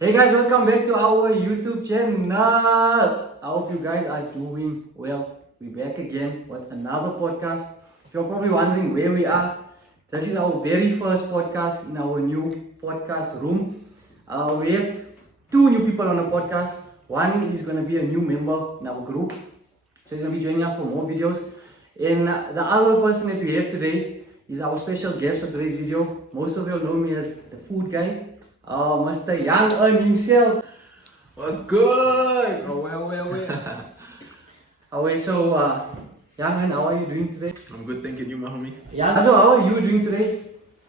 Hey guys, welcome back to our YouTube channel. I hope you guys are doing well. We're back again with another podcast. You're probably wondering where we are. This is our very first podcast in our new podcast room. We have two new people on the podcast. One is going to be a new member in our group. So he's going to be joining us for more videos. And the other person that we have today is our special guest for today's video. Most of you know me as the food guy. Mr. Young Un himself. What's good? Oh, well. So, Young Un, how are you doing today? I'm good, thank you, my homie. Yeah, so how are you doing today?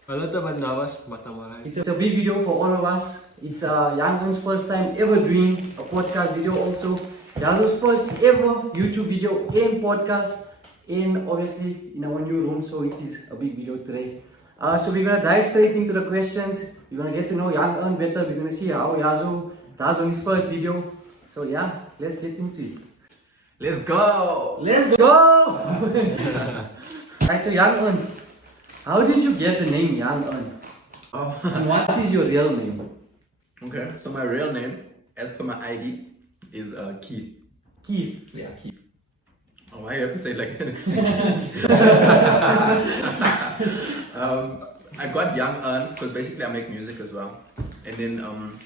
A little bit nervous, but I'm alright. It's a big video for all of us. It's Young Un's first time ever doing a podcast video also. Young Un's first ever YouTube video and podcast. And obviously in our new room, so it is a big video today. So we're gonna dive straight into the questions. We're gonna get to know Young Un better. We're gonna see how Yazo does on his first video. So yeah, let's get into it. Let's go! Let's go! Right, so Young Un, how did you get the name Young Un? Oh, And what is your real name? okay. So my real name, as per my ID, is Keith. Keith. Yeah, Keith. Oh, why you have to say it like that? I got Young Un because basically I make music as well. And then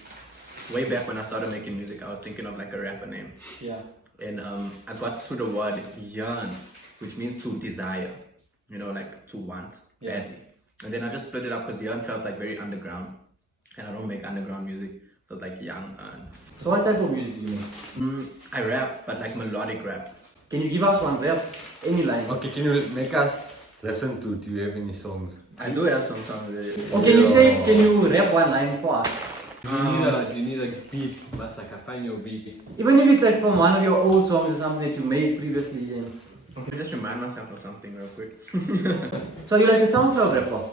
way back when I started making music, I was thinking of like a rapper name. Yeah. And I got to the word yearn, which means to desire, you know, like to want badly. And then I just split it up because yearn felt like very underground, and I don't make underground music. It was like Young Un. So what type of music do you make? I rap, but like melodic rap. Can you give us one rap? Any line? Okay, can you make us listen to? Do you have any songs? I do have some songs. Or can you rap one line for us? You need a beat, but like I find your beat. Even if it's like from one of your old songs or something that you made previously. And... Okay, just remind myself of something real quick. So you like a SoundCloud rapper?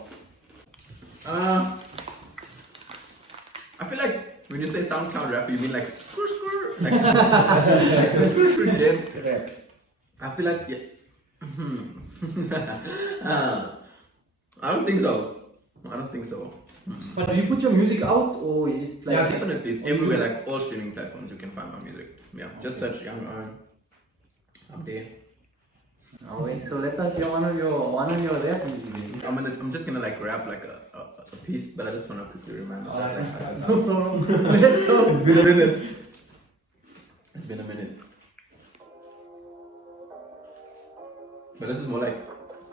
I feel like when you say SoundCloud rap, you mean like skrr, like the skrr gems. I feel like I don't think so. But do you put your music out or is it like... Yeah, definitely. It's everywhere, like all streaming platforms. You can find my music. Yeah, just search Young Un. I'm there. Alright, so let us hear one of your rap music. I'm just gonna like rap like a piece, but I just wanna quickly remind myself. No problem. Let's go. It's been a minute. But this is more like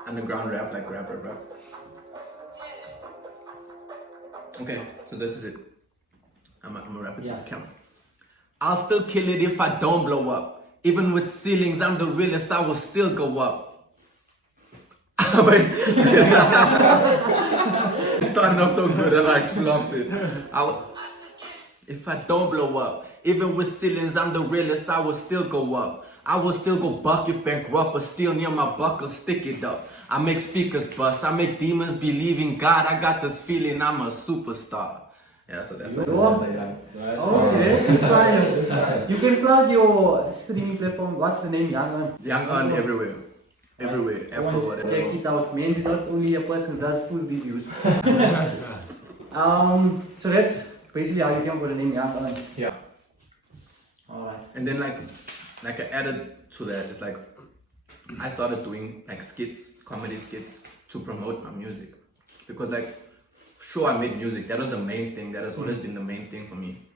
underground rap, like rap. Okay, so this is it. I'm a rapper. Yeah. Come on. I'll still kill it if I don't blow up. Even with ceilings, I'm the realest, I will still go up. Wait. It started off so good, I like flopped it. If I don't blow up, even with ceilings, I'm the realest, I will still go up. I will still go buck if bankrupt, but still near my buckle, stick it up. I make speakers bust, I make demons believe in God. I got this feeling I'm a superstar. Yeah, so that's what I say. Okay, it's fine. You can plug your streaming platform. What's the name? Young Un? Young Un everywhere. Everywhere. Apple, whatever. Check it out, man. It's not only a person who does food reviews. So that's basically how you came up with the name Young Un. Yeah. Alright. And then like I added to that, it's like I started doing like skits, comedy skits to promote my music. Because like, sure, I made music. That was the main thing. That has always been the main thing for me.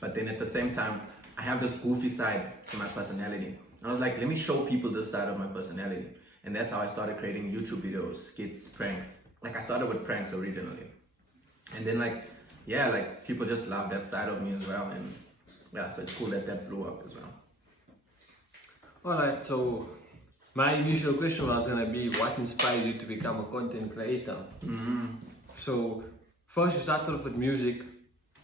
But then at the same time, I have this goofy side to my personality. I was like, let me show people this side of my personality. And that's how I started creating YouTube videos, skits, pranks. Like I started with pranks originally. And then like, yeah, like people just love that side of me as well. And yeah, so it's cool that blew up as well. Alright, so my initial question was gonna be what inspired you to become a content creator? So first you started off with music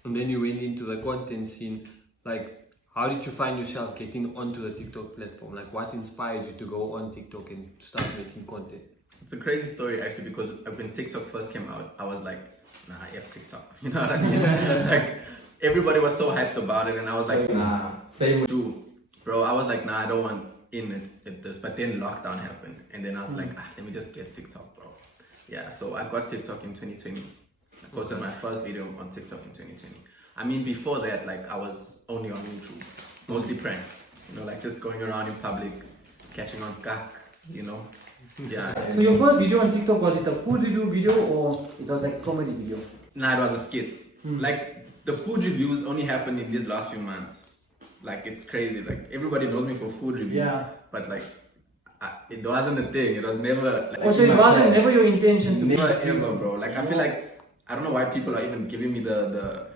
and then you went into the content scene. Like how did you find yourself getting onto the TikTok platform? Like what inspired you to go on TikTok and start making content? It's a crazy story actually because when TikTok first came out, I was like, nah, I have TikTok. You know what I mean? Like everybody was so hyped about it and I was like, nah, same with you. Bro, I was like, nah, I don't want in it at this. But then lockdown happened and then I was like, let me just get TikTok, bro. Yeah, so I got TikTok in 2020. I posted my first video on TikTok in 2020. I mean, before that, like I was only on YouTube, mostly pranks. You know, like just going around in public, catching on kak. You know, yeah. So your first video on TikTok, was it a food review video or it was like a comedy video? Nah, it was a skit. Like the food reviews only happened in these last few months. Like it's crazy. Like everybody knows me for food reviews. Yeah. But like, it wasn't a thing. It was never. Like, Also, it wasn't never your intention to be never like ever, bro. Like I feel like I don't know why people are even giving me the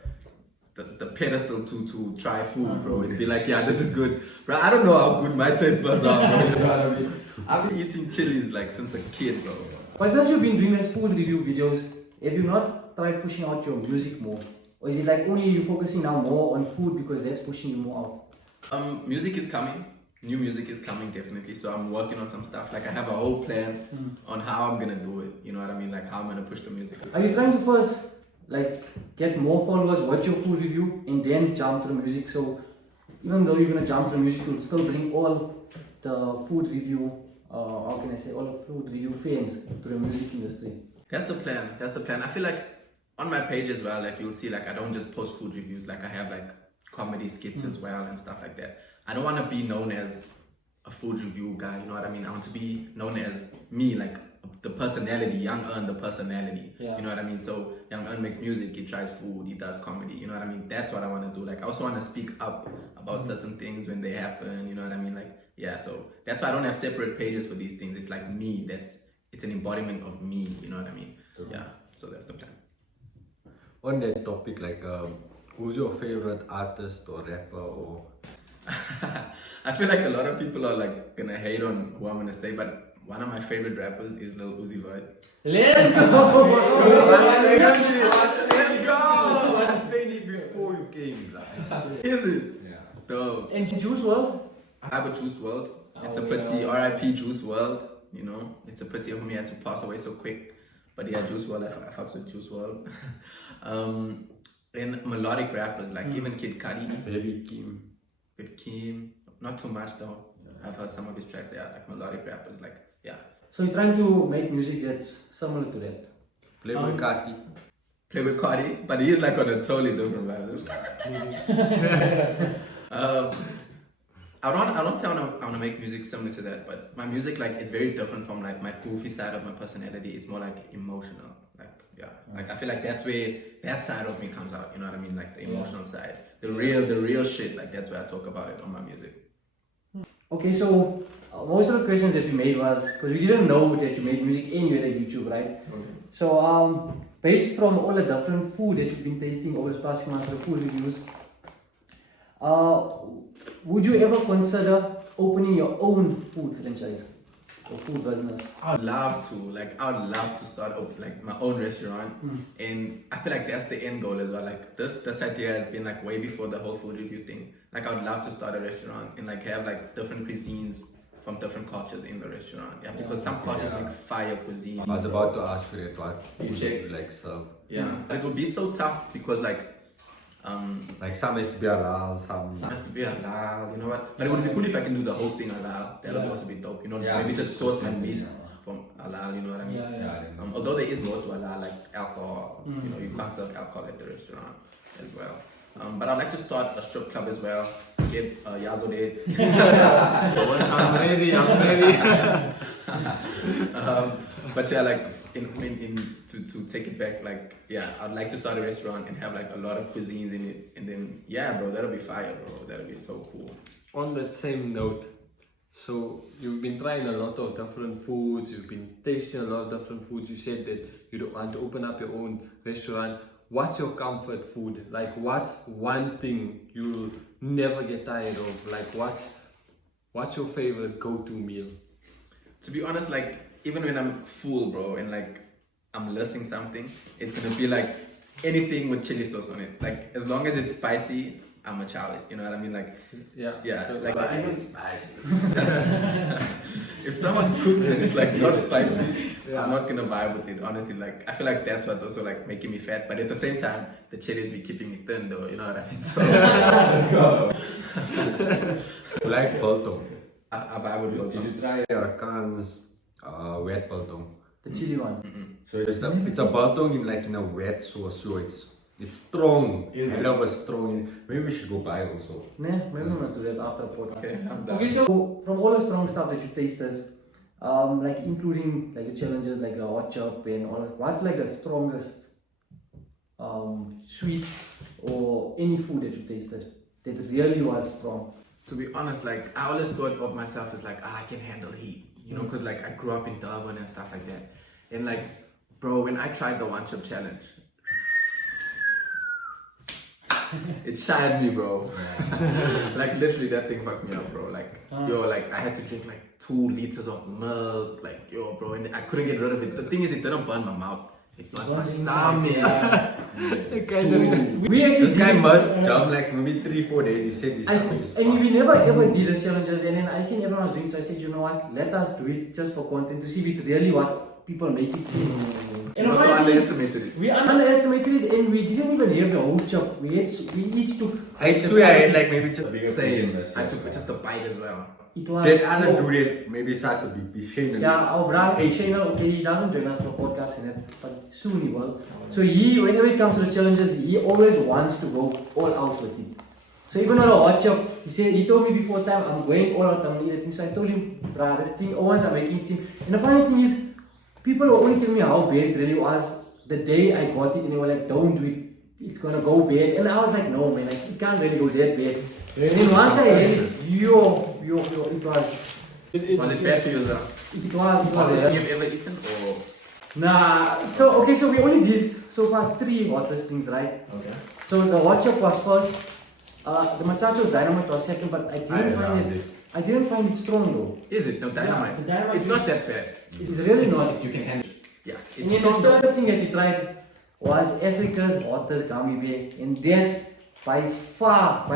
pedestal to try food, bro. And be like, yeah, this is good, bro. I don't know how good my taste buds are, bro. You know what I mean? I've been eating chilies like since a kid, bro. But since you've been doing these food review videos, have you not tried pushing out your music more? Or is it like only you focusing now more on food because that's pushing you more out? Music is coming. New music is coming definitely. So I'm working on some stuff. Like I have a whole plan on how I'm gonna do it. You know what I mean? Like how I'm gonna push the music. Are you trying to first like get more followers, watch your food review, and then jump to the music? So even though you're gonna jump to the music, you'll still bring all the food review, how can I say, all the food review fans to the music industry. That's the plan. That's the plan. I feel like on my page as well, like you'll see, like I don't just post food reviews. Like I have like comedy skits as well and stuff like that. I don't want to be known as a food review guy. You know what I mean? I want to be known as me, like the personality, Young Earn, the personality. Yeah. You know what I mean? So Young Earn makes music, he tries food, he does comedy. You know what I mean? That's what I want to do. Like I also want to speak up about certain things when they happen. You know what I mean? Like yeah. So that's why I don't have separate pages for these things. It's like me. It's an embodiment of me. You know what I mean? Yeah. So that's the plan. On that topic, like, who's your favorite artist or rapper or? I feel like a lot of people are like gonna hate on who I'm gonna say, but one of my favorite rappers is Lil Uzi Vert. Let's go! Let's go! I was playing it before you came, like. Is it? Yeah. Dope. And Juice WRLD? I have a Juice WRLD. It's a Oh, pity. yeah. RIP Juice WRLD. You know, it's a pity homie had to pass away so quick. But yeah, Juice WRLD. I fucks with Juice WRLD. And melodic rappers like even Kid Cudi, Baby Kim. Kid Kim. Not too much though. I've heard some of his tracks. Yeah, like melodic rappers. Like yeah. So you're trying to make music that's similar to that? Playboy Carti. Play with Cardi, but he is like on a totally different vibe. I don't say I want to make music similar to that, but my music like it's very different from like my goofy side of my personality. It's more like emotional. Like yeah, like I feel like that's where that side of me comes out. You know what I mean? Like the emotional side, the real shit. Like that's where I talk about it on my music. Okay, so most of the questions that we made was because we didn't know that you made music and you had a YouTube, right? Okay. So based from all the different food that you've been tasting over the past few months, the food reviews, would you ever consider opening your own food franchise or food business? I would love to, I would love to start up like my own restaurant, and I feel like that's the end goal as well. Like this idea has been like way before the whole food review thing. Like I would love to start a restaurant and like have like different cuisines from different cultures in the restaurant. Yeah, because some cultures make fire cuisine. I was about to ask you that, what You food check. you like serve. Yeah, but it would be so tough because like Like some has to be halal, some. it has to be halal, you know what? But it would be cool if I can do the whole thing halal. That would also be dope, you know? Yeah, Maybe just source my meat yeah. from halal, you know what I mean? Yeah. Although there is more to halal, like alcohol, you know, you can't serve alcohol at the restaurant as well. But I'd like to start a strip club as well. Get Yazo there. I'm ready. But yeah, like to take it back, like yeah, I'd like to start a restaurant and have like a lot of cuisines in it, and then yeah, bro, that'll be fire, bro. That'll be so cool. On that same note, so you've been trying a lot of different foods, you've been tasting a lot of different foods. You said that you don't want to open up your own restaurant. What's your comfort food? Like what's one thing you'll never get tired of? Like what's your favorite go-to meal? To be honest, like even when I'm full, bro, and like I'm listing something, it's gonna be like anything with chili sauce on it. Like as long as it's spicy, I'm a child. You know what I mean? Like Yeah. yeah, So, like But even spicy. if someone cooks and it's like not spicy, Yeah. I'm not gonna vibe with it. Honestly, like I feel like that's what's also like making me fat. But at the same time, the chilies be keeping me thin, though. You know what I mean? So Let's go. You like biltong. I vibe with Did biltong. you try Rakan's wet biltong? The chili one. So it's a biltong in like in a wet sauce. So it's It's strong. Is I it? love a strong. Maybe we should go buy also. Nah, maybe we must do that after a podcast. Okay, I'm done. Okay, so from all the strong stuff that you tasted, like including like the challenges like the hot chop and all that, what's like the strongest sweet or any food that you tasted that really was strong? To be honest, like I always thought of myself as like, I can handle heat, you know, because like I grew up in Durban and stuff like that. And like, bro, when I tried the one chip challenge, it shined me, bro. Like literally, that thing fucked me up, bro. Like, yo, like I had to drink like 2 liters of milk, like yo, bro, and I couldn't get rid of it. The thing is, it didn't burn my mouth. It burned my stomach. We actually This guy did- must jump like maybe 3-4 days. He said his stomach is and we fine. never ever did the challenges, and then I seen everyone was doing, so I said, you know what, let us do it just for content to see if it's really what people make it seem. You also apparently, underestimated it. we underestimated it, and we didn't even have the whole chop. We each took. I swear I had like maybe just a bigger Same. piece. I took just a bite as well. It was. There's other dude that maybe such a big piece. Shane. Yeah, our brother, hey Shane, okay, he doesn't join us for podcast in it, but soon he will. So he, whenever it comes to the challenges, he always wants to go all out with it. So even on a hot chop, he told me before time, I'm going all out, I'm gonna eat it. So I told him, bruh, this thing, Owens are making it. And the funny thing is, people were only telling me how bad it really was the day I got it, and they were like, don't do it, it's gonna go bad. And I was like, no man, like, it can't really go that bad. And then once I had it, yo, it was. Was it bad to you as well? It was Was it bad. you've ever eaten or? Nah, so okay, so we only did so far 3 hottest things, right? Okay. So the hot chop was first, the Machacho's dynamite was second, but I I didn't find loved it. it. I didn't find it strong though. Is it? No, dynamite. the dynamite It's is- not that bad. It is really not. You can handle it. Yeah. And It's then the strong though. third thing that we tried was Africa's hottest gummy bear, and that by far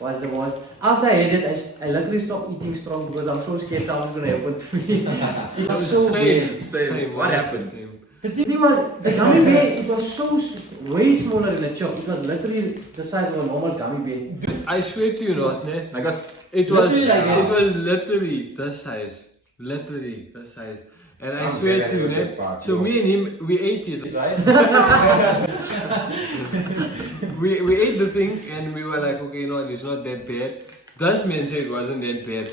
was the worst. After I had it, I literally stopped eating strong because I'm so scared something's gonna happen to me. It was so bad. Same. What happened? Same. The thing was, the gummy bear, it was so way smaller than a chop. It was literally the size of a normal gummy bear. Dude, I swear to you not, ne? Like us. It was Literally like it that. was literally the size. Literally the size. And I I'm swear glad to you, I got ne? that part, So bro. me and him, we ate it, right? we ate the thing and we were like, okay, no, it's not that bad. This man said it wasn't that bad.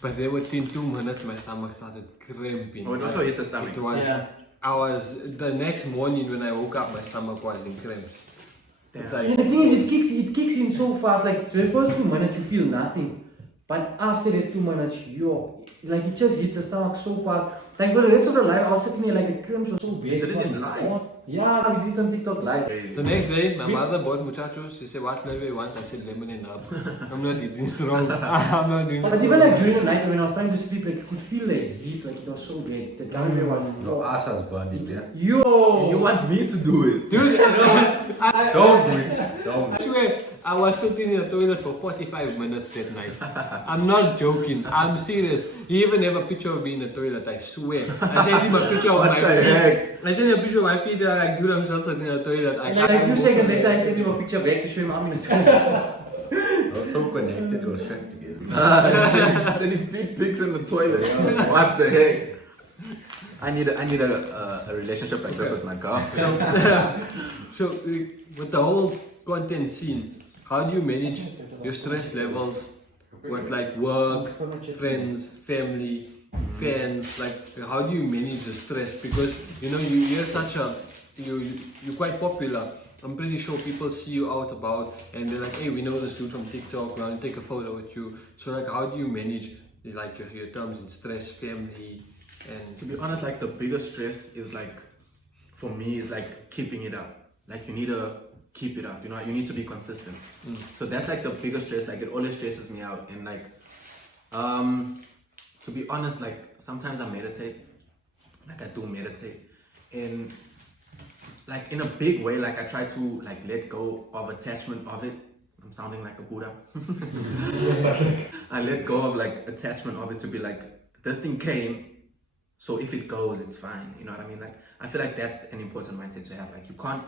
But then within 2 minutes my stomach started cramping. Oh, it also hit the stomach. It was Yeah. I was the next morning when I woke up my stomach was in cramps. It's And like the thing is, it kicks in so fast. Like the first 2 minutes you feel nothing, but after the 2 minutes, like it just hits the stomach so fast. Like for the rest of the life, I was sitting here like the cramps were so bad. Did it was in live? hot. Yeah, we did it on TikTok live. Crazy. the next day, my mother bought muchachos. She said, "What flavor you want?" I said, "Lemon and herb." I'm not eating strong. I'm not doing. But even like during the night when I was trying to sleep, like you could feel the heat, like it was so bad. The gummy bear was. Your ass has burning, yeah? Yo! You want me to do it? Dude, I Don't do it. Don't. I swear, I was sitting in the toilet for 45 minutes that night. I'm not joking. I'm serious. He even have a picture of me in the toilet. I swear. I sent him a picture of What my the feet. heck? I sent him a picture of my feet. They're like, dude, I'm just sitting in the toilet. I And can't. like a few seconds later, I sent him a picture back to show him I'm in the toilet. Not so connected or shut together. Sending feet pics in the toilet. What the heck? I need a relationship like this with my girl. So, with the whole content scene, how do you manage your stress levels with like work, friends, family, fans? Like, how do you manage the stress? Because you know you're such a you're quite popular. I'm pretty sure people see you out about and they're like, hey, we know this dude from TikTok. We want to take a photo with you. So like, how do you manage like your terms in stress, family, and To be honest, like the biggest stress is like, for me, is like keeping it up. Like you need to keep it up. You know, you need to be consistent. So that's like the biggest stress. Like it always stresses me out. And like, to be honest, like sometimes I meditate. Like I do meditate, and like in a big way, like I try to like let go of attachment of it. I'm sounding like a Buddha. But like, I let go of like attachment of it to be like, this thing came, so if it goes, it's fine. You know what I mean? Like I feel like that's an important mindset to have. Like you can't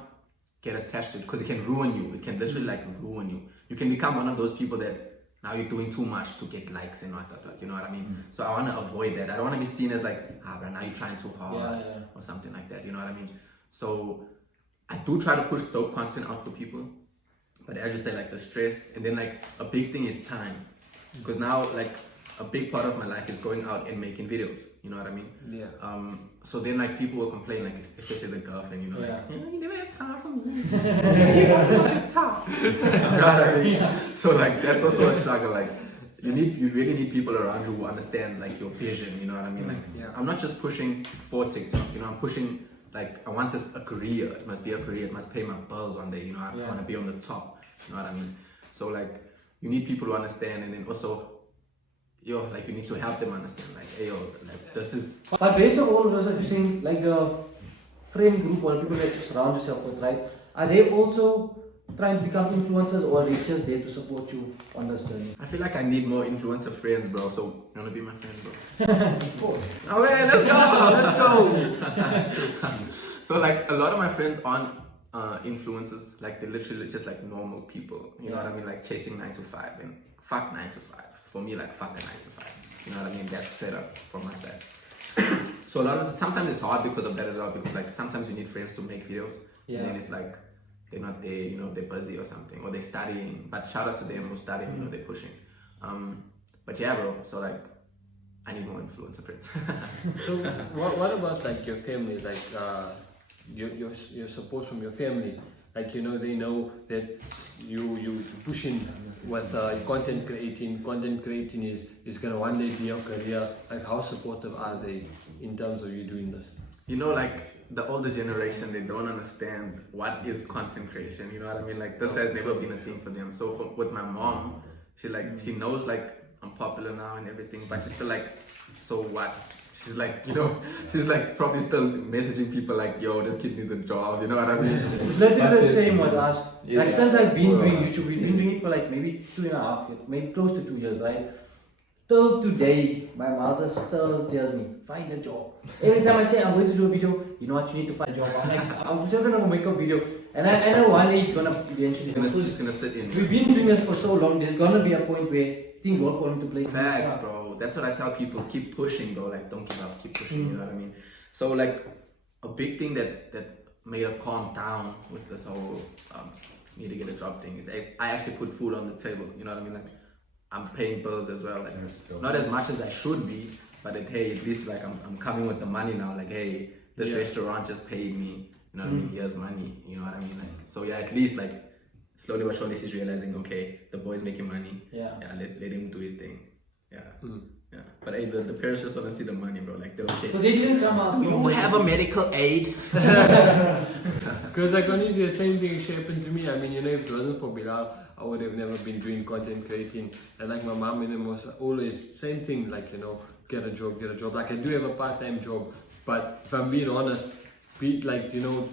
get attached to it because it can ruin you. It can literally like ruin you. You can become one of those people that now you're doing too much to get likes and what. You know what I mean? So I want to avoid that. I don't want to be seen as like, but now you're trying too hard or something like that. You know what I mean? So I do try to push dope content out for people, but as you say, like the stress, and then like a big thing is time, because now like a big part of my life is going out and making videos. You know what I mean? Yeah. So then like people will complain, like especially the girlfriend, you know, Yeah. like you never have time for me. You got TikTok. You know what I mean? So like that's also a struggle. Like you really need people around you who understands like your vision. You know what I mean? Like Yeah. I'm not just pushing for TikTok. You know, I'm pushing like I want this a career. It must be a career. It must pay my bills one day. You know, I want to be on the top. You know what I mean? So like you need people who understand, and then also. Like you need to help them understand, like, hey, like this is. But based on all of those, you're saying, like the friend group or people that you surround yourself with, right? Are they also trying to become influencers, or are they just there to support you on this journey? I feel like I need more influencer friends, bro. So you wanna be my friend, bro? Oh man, let's go. So like a lot of my friends aren't influencers. Like they're literally just like normal people. You know what I mean? Like chasing 9 to 5 and fuck 9 to 5. For me, like fuck a 9 to 5. You know what I mean? That's straight up from my side. So a lot of sometimes it's hard because of that as well. Because like sometimes you need friends to make videos, and then it's like they're not there. You know, they're busy or something, or they're studying. But shout out to them who's studying. You know, they're pushing. But yeah, bro. So like, I need more influencer friends. So what about like your family, like your support from your family? Like, you know, they know that you pushing with content creating. Content creating is gonna one day be your career. Like, how supportive are they in terms of you doing this? You know, like the older generation, they don't understand what is content creation. You know what I mean? Like this has never been a thing for them. So with my mom, she knows like I'm popular now and everything, but she's still like, so what? She's like, you know, she's like probably still messaging people like, yo, this kid needs a job, you know what I mean? It's literally the same with us. Like since I've been doing YouTube, we've been doing it for like maybe 2.5 years, maybe close to 2 years, right? Till today, my mother still tells me, find a job. Every time I say I'm going to do a video, you know what, you need to find a job. I'm like, I'm just gonna make a video. And I know one day it's gonna eventually. It's gonna sit in. We've been doing this for so long, there's gonna be a point where things will fall into place. Facts, bro. That's what I tell people. Keep pushing, bro. Like, don't give up. Keep pushing. You know what I mean? So, like, a big thing that made her calm down with this whole need to get a job thing is I actually put food on the table. You know what I mean? Like, I'm paying bills as well. Like, not as much as I should be, but hey, at least like I'm coming with the money now. Like, hey, this restaurant just paid me. You know what I mean? Here's money. You know what I mean? Like, so yeah, at least like slowly but surely she's realizing, okay, the boy's making money. Yeah, let him do his thing. Yeah. Yeah. But hey, the parents just want to see the money, bro. Like, they don't care. Because they didn't come out. Do you have a medical aid? Because like honestly, the same thing happened to me. I mean, you know, if it wasn't for Bilal, I would have never been doing content creating. And like my mom and him was always same thing. Like, you know, get a job. Like I do have a part-time job, but if I'm being honest, like, you know,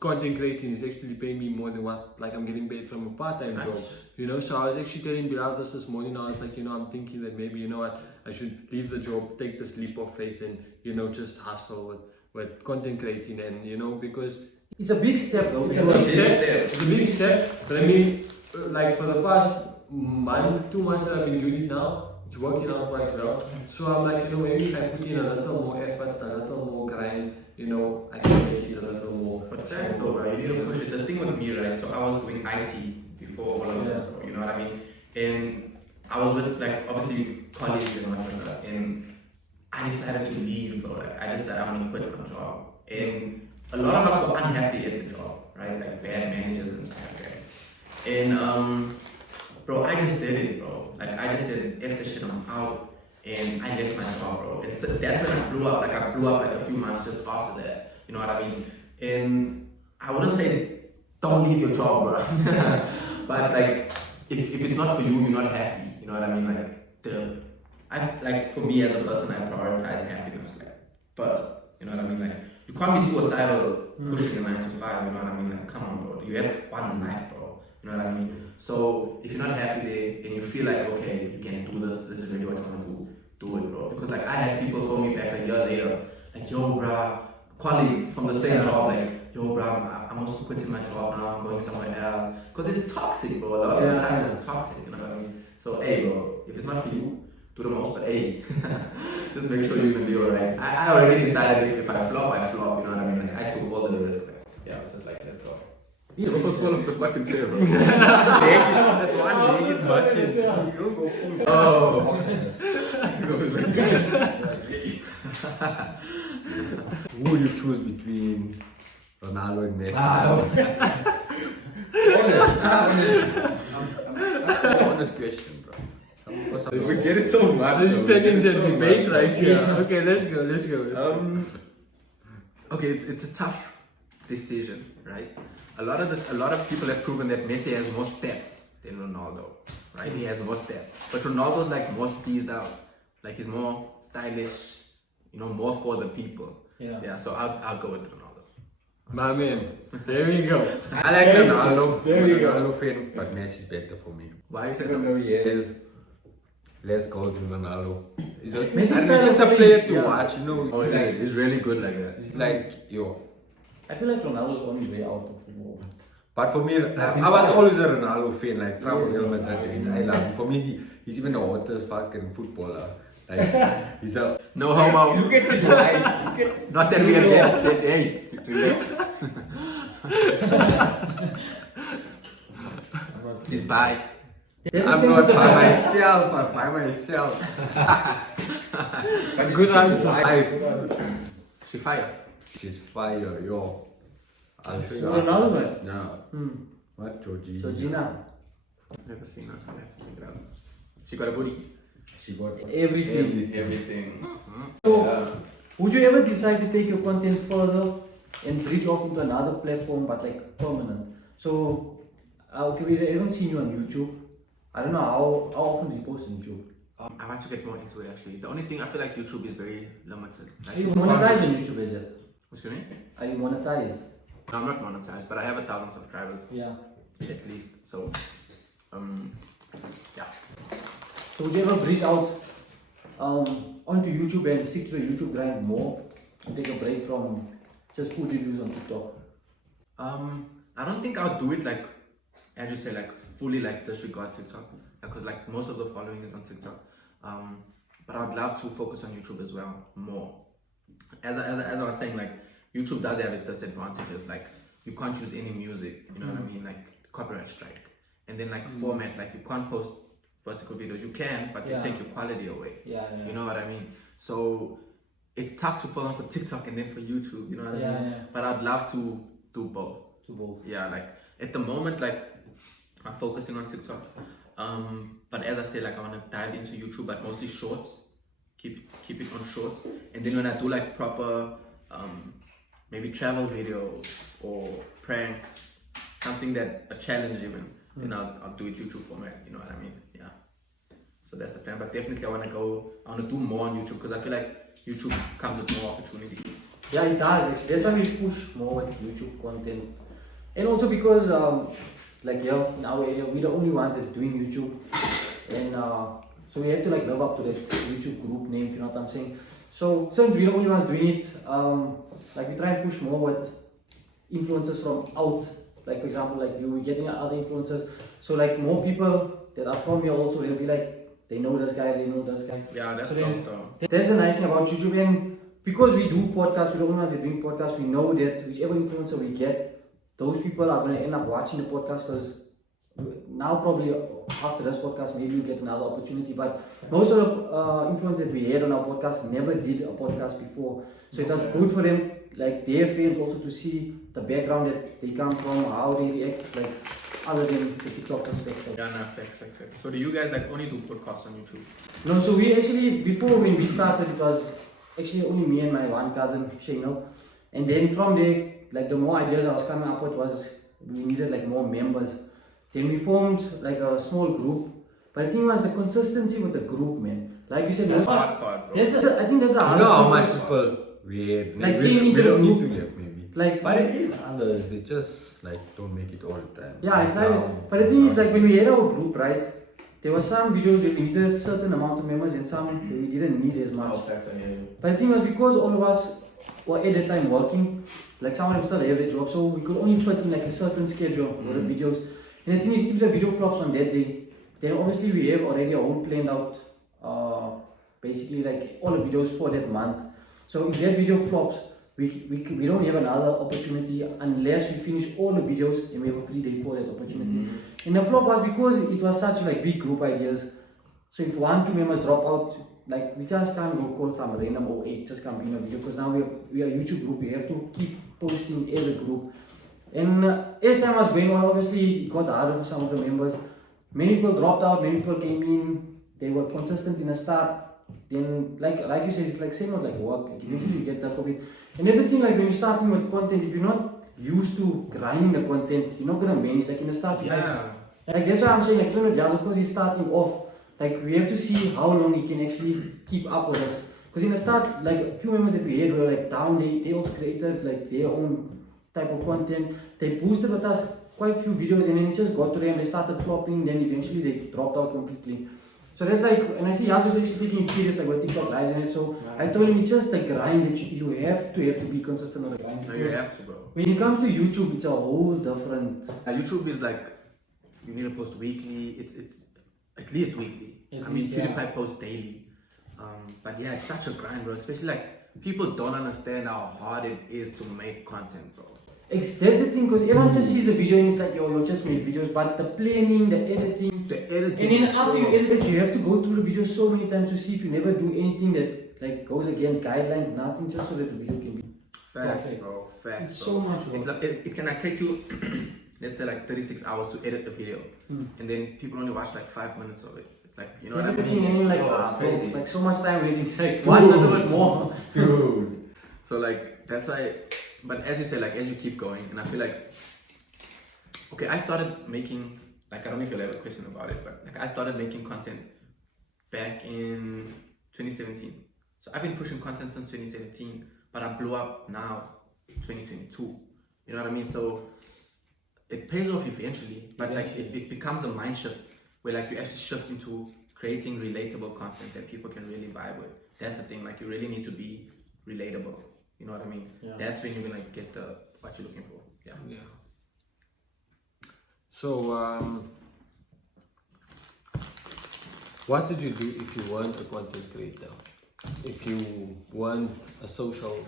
content creating is actually paying me more than what like I'm getting paid from a part-time job. You know, so I was actually telling Bilal this morning. I was like, you know, I'm thinking that maybe, you know what, I should leave the job, take this leap of faith, and you know, just hustle with content creating. And you know, because it's a big step though. It's a big step. But I mean, like for the past month, 2 months that I've been doing it now, it's working out quite well. So I'm like, you know, maybe if I put in a little more effort, a little more grind, you know, I can make it a little more. But that's though, right? You need to push it. The thing with me, right? So I was doing IT before all of this, you know what I mean? And I was with like obviously colleagues and whatnot, and I decided to leave, bro. Like I decided I want to quit my job, and a lot of us were unhappy at the job, right? Like bad managers and stuff, right? And bro, I just did it, bro. Like I just said, F the shit, I'm out, and I left my job, bro. And so that's when I blew up. Like I blew up like a few months just after that. You know what I mean? And I wouldn't say don't leave your job, bro. But like if it's not for you, you're not happy. You know what I mean? Like for me as a person, I prioritize happiness like first. You know what I mean? Like you can't be suicidal pushing a 9 to 5. You know what I mean? Like come on, bro. You have one life, bro. You know what I mean? So if you're not happy there and you feel like okay, you can't do this. This is really what you want to do it, bro. Because like I had people phone me back a year later, like yo, bro, colleagues from the same job, like yo, bro, I'm also quitting my job now. I'm going somewhere else because it's toxic, bro. A lot of the time it's toxic. You know what I mean? So hey, bro, if it's not for you, do the most. But hey, just make sure you're gonna be alright. I already decided if I flop, I flop. You know what I mean? Like I took all the risk. Like, yeah, it's just like let's go. You almost fall off the fucking chair, bro. That's one leg is machine. So you don't go full. Oh. Who would you choose between Ronaldo and Messi? Honest question, bro. We get it so much. This is taking the debate right here. Okay, let's go. Okay, it's a tough decision, right? A lot of people have proven that Messi has more stats than Ronaldo, right? He has more stats, but Ronaldo's like more steezed out, like he's more stylish, more for the people. Yeah. So I'll go with Ronaldo. My man, there we go. I like Ronaldo. There you go. Ronaldo fan, but Messi's better for me. Why you say so? Yes. Less goals than Ronaldo. Messi's He's just a player to yeah. watch, Oh, It's yeah, like, he's really good like that. it's like, yo. I feel like Ronaldo's on his way out of football. But for me, I was always a Ronaldo fan, like from Real Madrid days. I love him. For me, he's even the hottest fucking footballer. Like, he's a... No homo. Look at his wife. Not that we are against it. Hey, relax. He's bi. I'm not by myself, I'm by myself. Good answer. She fire. She's fire, yo. I'll show you. Ronaldo's right? No. What, Georgie? Georgina. Never seen her. I have to check it out. She got a booty. She got Everything. Everything. So, would you ever decide to take your content further and bridge off into another platform, but like permanent? So, okay, we haven't seen you on YouTube. I don't know how often do you post on YouTube? I want to get more into it actually. The only thing I feel like YouTube is very limited. Like, Are you monetized on YouTube, is it? What's your name? Are you monetized? No, I'm not monetized, but I have 1,000 subscribers Yeah. at least. So, yeah. So would you ever bridge out onto YouTube and stick to the YouTube grind more and take a break from just food reviews on TikTok? I don't think I'll do it like, as you say, like fully like disregard TikTok, because like most of the following is on TikTok. But I'd love to focus on YouTube as well more. As I was saying, like YouTube does have its disadvantages. Like you can't use any music, you know what I mean? Like copyright strike, and then like format, like you can't post vertical videos. You can, but they take your quality away. Yeah. You know what I mean? So it's tough to follow for TikTok and then for YouTube. You know what I mean? Yeah. But I'd love to do both. Yeah, like at the moment, like I'm focusing on TikTok. But as I say, like I want to dive into YouTube, but mostly shorts. Keep it on shorts. And then when I do like proper, maybe travel videos or pranks, something that a challenge even, then I'll do it YouTube format. You know what I mean? Yeah. So that's the plan. But definitely I want to do more on YouTube because I feel like YouTube comes with more opportunities. Yeah, it does. That's why we push more with YouTube content. And also because, like here in our area, we're the only ones that's doing YouTube. And so we have to like live up to that YouTube group name, if you know what I'm saying. So since we're the only ones doing it, like we try and push more with influencers from out. Like for example, like you, we're getting other influencers. So like more people that are from here also, they'll be like, they know this guy, they know this guy. Yeah, that's So dope then, though. that's the nice thing about YouTube. And because we do podcasts, we're the only ones that doing podcasts, we know that whichever influencer we get, those people are going to end up watching the podcast because now probably after this podcast maybe we'll get another opportunity, but most of the influencers that we had on our podcast never did a podcast before, so it was good for them, like their fans also, to see the background that they come from, how they react, like other than the TikTok perspective. Yeah, no, thanks. So do you guys like only do podcasts on YouTube? No, so we actually, before when we started, it was actually only me and my one cousin, Shane, and then from there, like the more ideas I was coming up with was we needed like more members. Then we formed like a small group. But the thing was the consistency with the group, man. Like you said, That's the hard part, bro. I think that's the You hardest know how thing. much people we had. Like, we came into the don't need group. to left maybe. Like, But it is others, they just like don't make it all the time. yeah, it's Now- like, but the thing is like when we had our group, right, there were some videos that we needed a certain amount of members and some that we didn't need as much. Oh, facts, I hear you. But the thing was because all of us were at that time working, like some of them still have a job, so we could only fit in like a certain schedule for the videos. And the thing is, if the video flops on that day, then obviously we have already a whole planned out, basically like all the videos for that month. So if that video flops, we don't have another opportunity unless we finish all the videos and we have a free day for that opportunity. And the flop was because it was such like big group ideas. So if 1-2 members drop out, like we just can't go call some random 08 just can't be in a video because now we are a YouTube group. We have to keep posting as a group. And as time was going on, obviously it got harder for some of the members. Many people dropped out, many people came in. They were consistent in the start. Then, like you said, it's like same as like work. Like eventually you get tired of it. And there's a thing like when you're starting with content, if you're not used to grinding the content, you're not gonna manage. Like in the start, like that's why I'm saying like because he's starting off. Like we have to see how long he can actually keep up with us. Because in the start, like a few members that we had were like down. They also created like their own type of content. They boosted with us quite a few videos, and then it just got to them. They started flopping. Then eventually they dropped out completely. So that's like, and I see Yas was actually taking it serious, like with TikTok lives and it. So I told him it's just the grind that you have to be consistent on the grind. No, you have to, bro. When it comes to YouTube, it's a whole different. YouTube is like you need to post weekly. It's at least weekly. I mean, PewDiePie posts daily. But yeah, it's such a grind, bro. Especially like people don't understand how hard it is to make content, bro. That's the thing, because everyone just sees the video and it's like, yo, you'll just make videos, but the planning, the editing, and then after you edit it, you have to go through the video so many times to see if you never do anything that like goes against guidelines, nothing, just so that the video can be facts, bro. Facts. It's so much work. It's like, it can like take you, let's say like 36 hours to edit the video, and then people only watch like 5 minutes of it. It's like, you know what I mean? And you're like, like so much time waiting. It's like, watch a little bit more, Dude. So like that's why. But as you say, like as you keep going, and I feel like, okay, I started making, like I don't know if you'll have a question about it, but like I started making content back in 2017. So I've been pushing content since 2017, but I blew up now, 2022. You know what I mean? So it pays off eventually, but like it becomes a mind shift where like you actually shift into creating relatable content that people can really vibe with. That's the thing, like you really need to be relatable. You know what I mean? Yeah. That's when you're gonna get what you're looking for. Yeah. So, what did you do if you weren't a content creator? If you weren't a social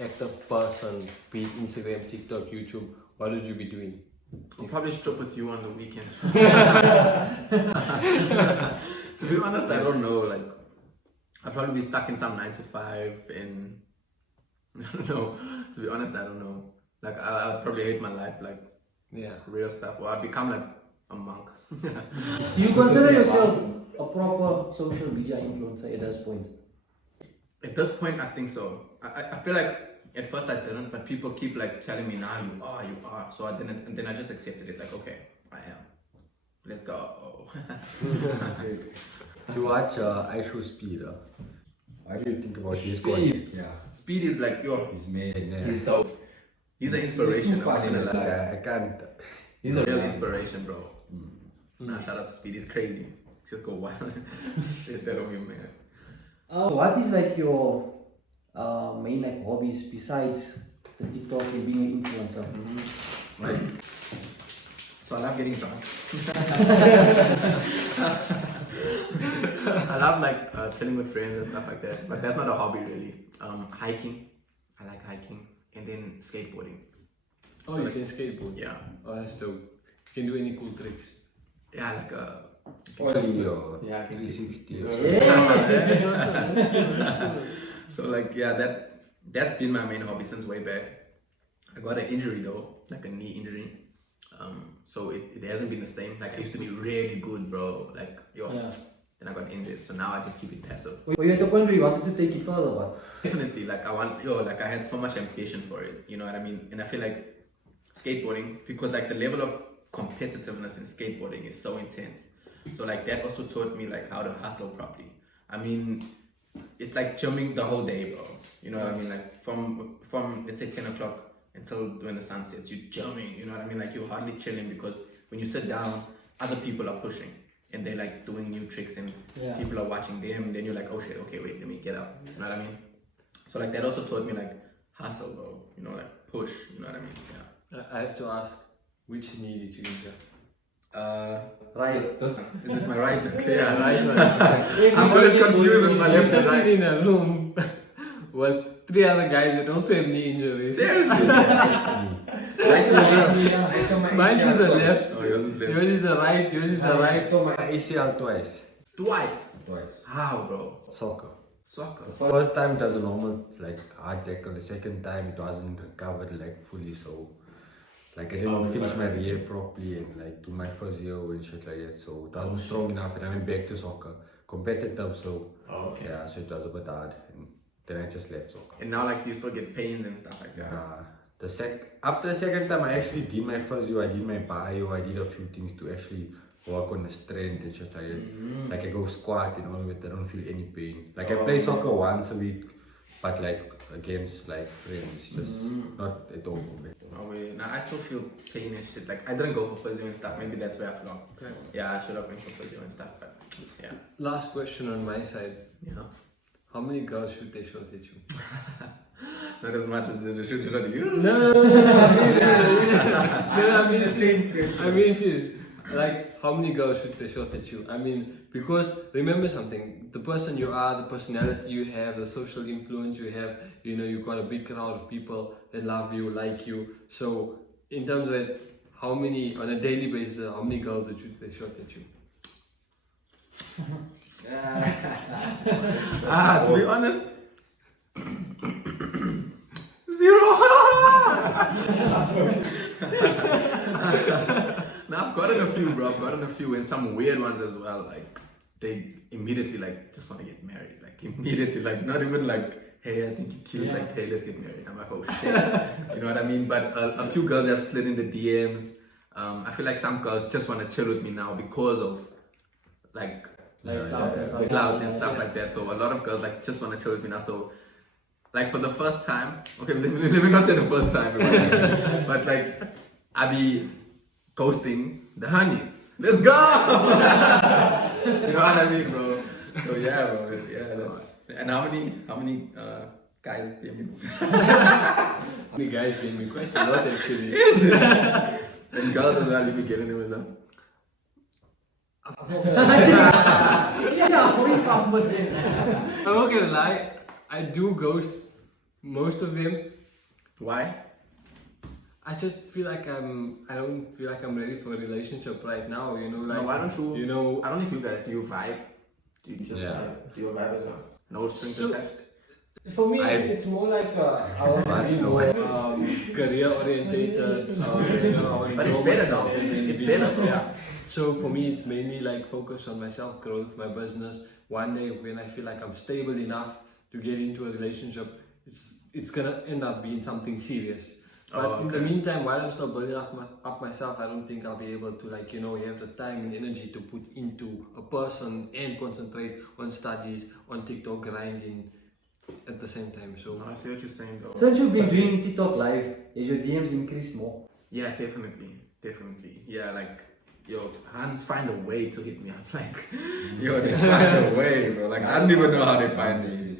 active person, be it Instagram, TikTok, YouTube, what would you be doing? I'll probably strip with you on the weekends. To be honest, I don't know. Like, I'll probably be stuck in some 9 to 5 and I don't know. To be honest, I don't know. Like, I'll probably hate my life, like, real stuff. Or I'll become like a monk. Do you consider yourself a proper social media influencer at this point? At this point, I think so. I feel like at first I didn't, but people keep like telling me, nah, you are. So I didn't, and then I just accepted it. Like, okay, I am. Let's go. You watch I Show Speed. What do you think about his Speed? Yeah. Speed is like, yo, He's made. Yeah. he's dope. He's an inspiration. He's too funny, I'm not gonna like, lie. I can't. He's a real inspiration, bro. Nah, shout out to Speed. He's crazy. Just go wild. Shit, that on you, man. What is like your main like hobbies besides the TikTok and being an influencer? Right. So I love getting drunk. I love like chilling with friends and stuff like that. But that's not a hobby really. Hiking. I like hiking. And then skateboarding. Oh, you can skateboard? Yeah. Oh, that's dope. You can do any cool tricks? Yeah, like Only yeah, 360. So like yeah, that's been my main hobby since way back. I got an injury though, like a knee injury. So it hasn't been the same. Like I used to be really good, bro. Like then I got injured. So now I just keep it passive. Were you at the point where you wanted to take it further, but? Definitely, like like I had so much ambition for it. You know what I mean? And I feel like skateboarding, because like the level of competitiveness in skateboarding is so intense. So like that also taught me like how to hustle properly. I mean, it's like gymming the whole day, bro. You know what I mean? Like from let's say 10 o'clock until when the sun sets, you're gymming. You know what I mean? Like you're hardly chilling, because when you sit down, other people are pushing and they're like doing new tricks and people are watching them. And then you're like, oh shit, okay, wait, let me get up. You know what I mean? So like that also taught me like hustle, bro. You know, like push. You know what I mean? Yeah. I have to ask, which knee did you injure? Right. Is it my right? Okay, yeah, right. I'm I'm always confused with my left and sitting right. in a room. What 3 other guys that also have knee injuries. Seriously? Mine is the left. Oh, yours is left. Yours is the right. Yours is the I right. tore my ACL twice. Twice. Twice. How, bro? Soccer. Soccer. The first time it was a normal like hard tackle. The second time it wasn't recovered like fully. So like I didn't finish my rehab properly and like do my physio and shit like that. So it wasn't strong enough and I went back to soccer. Competitive, so yeah, so it was a bit hard. And then I just left soccer. And now, like, do you still get pains and stuff like that? After the second time, I actually did my physio, I did my bio, I did a few things to actually work on the strength and shit like that. Like I go squat and all of it, I don't feel any pain. Like I play soccer once a week, but like against like friends, just not at all. Oh wait, now I still feel pain and shit. Like I didn't go for physio and stuff. Maybe that's where I flopped. Okay. Yeah, I should have went for physio and stuff. But yeah. Last question on my side. Yeah. How many girls should they shot at you? Not as much as they should at you. No, I mean serious. I mean serious. Like, how many girls should they shot at you? I mean, because remember something, the person you are, the personality you have, the social influence you have, you know, you've got a big crowd of people that love you, like you. So, in terms of that, how many, on a daily basis, how many girls should they shot at you? To be honest, 0. No, I've gotten a few, bro. I've gotten a few, and some weird ones as well. Like they immediately like just want to get married. Like immediately, like not even like, hey, I think you're cute. Like, hey, let's get married. I'm like, oh shit, you know what I mean? But a few girls have slid in the DMs. I feel like some girls just want to chill with me now because of like clout and stuff like that. So a lot of girls like just want to chill with me now. So like for the first time, okay, let me not say the first time, but like I be ghosting the honeys. Let's go! You know what I mean, bro? So yeah, bro. Yeah, that's. And how many guys DM me? How many guys DM me? Quite a lot actually. And girls as well, you be getting them as well. I'm not gonna lie, I do ghost most of them. Why? I just feel like I don't feel like I'm ready for a relationship right now, you know, like. No, why don't you? You know, I don't know if you guys do you vibe. Do you just vibe? Do you vibe as well? No strings attached. For me, it's more like I want to be more career orientated. You know, I want to But grow it's better myself now. as an It's individual. better, Yeah. So for me, it's mainly like focus on my self growth, my business. One day when I feel like I'm stable enough to get into a relationship, it's gonna end up being something serious. But in the meantime, while I'm still building up myself, I don't think I'll be able to, like, you know, have the time and energy to put into a person and concentrate on studies, on TikTok grinding at the same time. So I see what you're saying though. Since you've been doing TikTok live, has your DMs increased more? Yeah, definitely. Yeah, like, yo, Hans find a way to hit me. I'm like, yo, they find a way, bro. Like, I don't even know how they find me.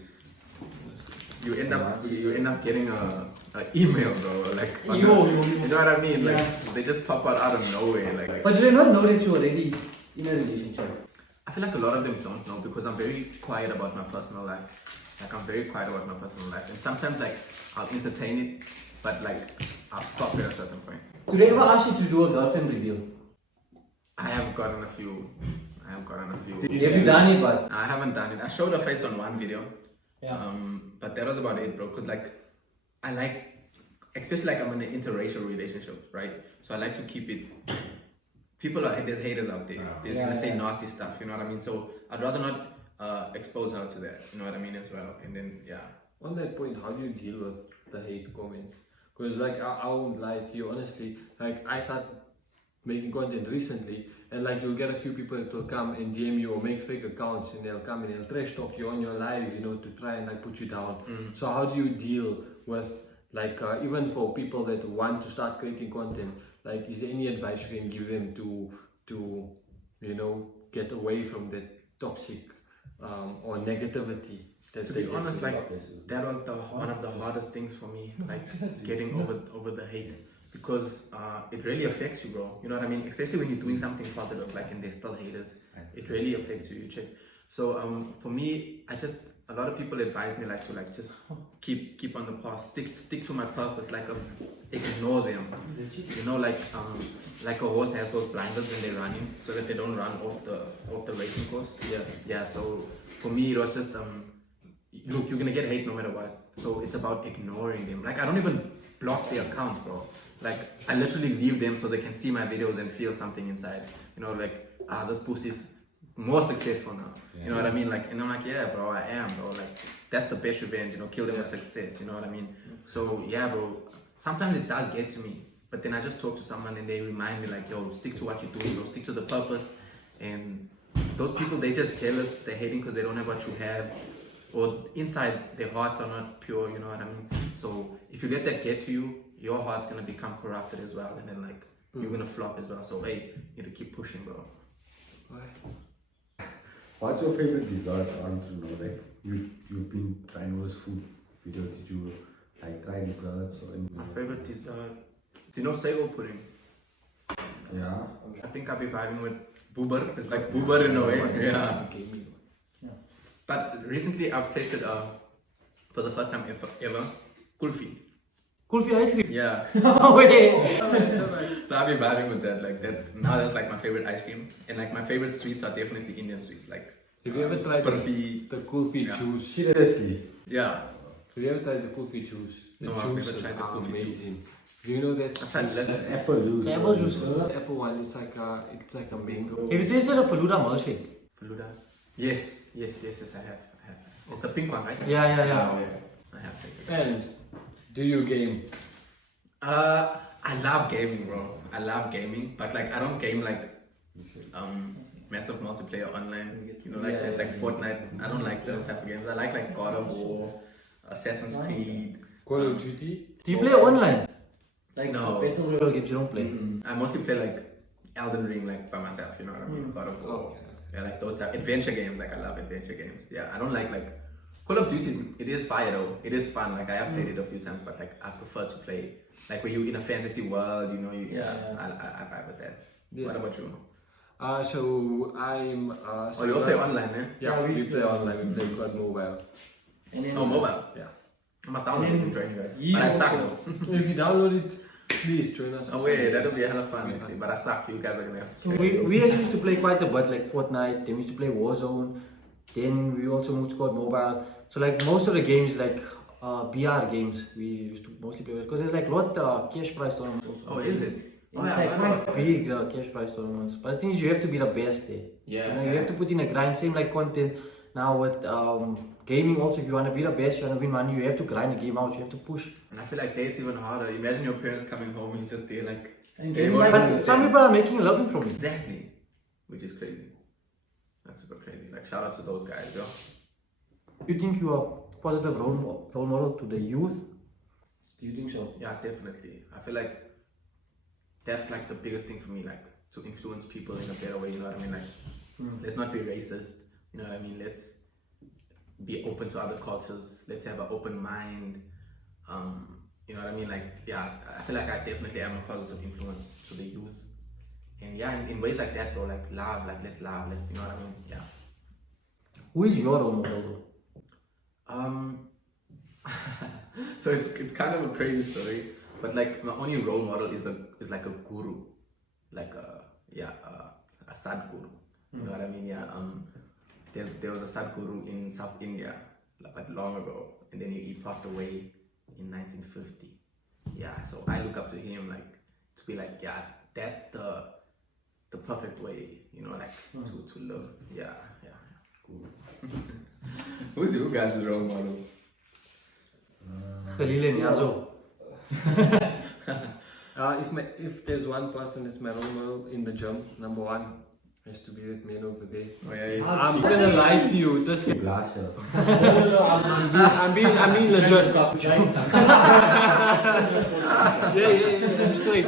You end up getting a email, bro. Like, you know what I mean? Like, they just pop out of nowhere. Like, But do they not know that you're already in a relationship? I feel like a lot of them don't know because I'm very quiet about my personal life. Like, I'm very quiet about my personal life, and sometimes like I'll entertain it, but like I'll stop at a certain point. Do they ever ask you to do a girlfriend reveal? I have gotten a few. Have you done it, but? I haven't done it. I showed a face on one video. Yeah. But that was about it, bro. Cause like, I like, especially like I'm in an interracial relationship, right? So I like to keep it. There's haters out there. They're gonna say nasty stuff. You know what I mean? So I'd rather not expose her to that. You know what I mean as well. And then on that point, how do you deal with the hate comments? Because like I won't lie to you honestly. Like I started making content recently, and like you'll get a few people that will come and DM you or make fake accounts, and they'll come and they'll trash talk you on your live, you know, to try and like put you down. So how do you deal with like even for people that want to start creating content? Like, is there any advice you can give them to you know, get away from that toxic or negativity? to be honest, like that was one of the hardest things for me, like getting over the hate. Because it really affects you, bro. You know what I mean? Especially when you're doing something positive, like, and there's still haters. It really affects you. You check. So for me, I just a lot of people advise me like to like just keep on the path, stick to my purpose, like ignore them. You know, like a horse has those blinders when they're running, so that they don't run off the racing course. Yeah. So for me, it was just look, you're gonna get hate no matter what. So it's about ignoring them. Like I don't even block their accounts, bro. Like I literally leave them so they can see my videos and feel something inside. You know, like this pussy's more successful now. Yeah. You know what I mean? Like, and I'm like, yeah, bro, I am, bro. Like that's the best revenge. You know, kill them with success. You know what I mean? So yeah, bro. Sometimes it does get to me, but then I just talk to someone and they remind me like, yo, stick to what you're doing, bro. Stick to the purpose. And those people, they just jealous. They're hating because they don't have what you have. Or inside their hearts are not pure, you know what I mean? So if you let that get to you, your heart's gonna become corrupted as well, and then like you're gonna flop as well. So hey, you need to keep pushing, bro. What's your favorite dessert? I want to know. Like you've been trying those food videos. Did you like try desserts or anything? My favorite dessert, do you know sago pudding? Yeah. I think I'll be vibing with boober. It's like boober in a way. Yeah. But recently I've tasted for the first time ever kulfi. Kulfi ice cream? Yeah. No way! So I've been vibing with that, like that. Now that's like my favorite ice cream, and like my favorite sweets are definitely Indian sweets, like. Have you ever tried burfi? the kulfi juice? Seriously? Yeah. Have you ever tried the kulfi juice? The No, I've never juice tried the are kulfi amazing. juice. Do you know that? I've tried less. Apple juice. Apple juice. The apple one, it's like a mango. Have you tasted a Faluda milkshake? Faluda? Yes, I have. It's the pink one, right? Yeah. I have tasted it. And do you game? I love gaming, bro. I love gaming, but like I don't game like massive multiplayer online. You know, like that, like Fortnite. I don't like those type of games. I like God of War, Assassin's Creed, Call of Duty? Do you play online? Like No. battle royale games you don't play? I mostly play like Elden Ring, like by myself. You know what I mean? God of War. Okay. Yeah, like those type adventure games. Like I love adventure games. Yeah, I don't like Call of Duty. It is fire though. It is fun. Like I have played it a few times, but like I prefer to play like when you're in a fantasy world. You know, I vibe with that. Yeah. What about you? So I'm. Oh, you all play online, eh? Yeah, we play online. We play quite mobile. And then, mobile. Yeah. I must download it and join you guys. Yeah, But I suck also. though. If you download it, please join us. Oh wait, that'll be a hell of fun actually. But I suck. You guys are gonna have to play. we actually used to play quite a bit, like Fortnite, then we used to play Warzone, then we also moved to COD Mobile. So like most of the games, like BR games, we used to mostly play because there's like a lot cash prize tournaments also. Oh, is it? It's like quite big cash prize tournaments. But the thing is, you have to be the best there. Yeah. You know, you have to put in a grind, same like content. Now with gaming also, if you want to be the best, you want to win money, you have to grind the game out, you have to push. And I feel like that's even harder. Imagine your parents coming home and you just there like. But some people are making a living from it. Exactly. Which is crazy. That's super crazy. Like shout out to those guys, yo. You think you are a positive role model to the youth? Do you think so? Yeah, definitely. I feel like that's like the biggest thing for me, like to influence people in a better way, you know what I mean? Like let's not be racist, you know what I mean? Let's be open to other cultures, let's have an open mind. You know what I mean? Like yeah, I feel like I definitely am a positive influence to the youth. And yeah, in ways like that, bro, like love, like let's love, let's, you know what I mean? Yeah. Who is your role model? So it's kind of a crazy story, but like my only role model is like a guru, like a sadguru. You know what I mean? Yeah. There was a sadguru in South India, like long ago, and then he passed away in 1950. Yeah. So I look up to him, like to be like, yeah, that's the perfect way, you know, like to live. Yeah. Cool. Who's your guys' role models? Khalil and Yazo. If there's one person that's my role model in the gym, number one has to be that man over there. Oh yeah. I'm gonna lie to you. This guy. Blasher. I'm being legit. Yeah. I'm straight.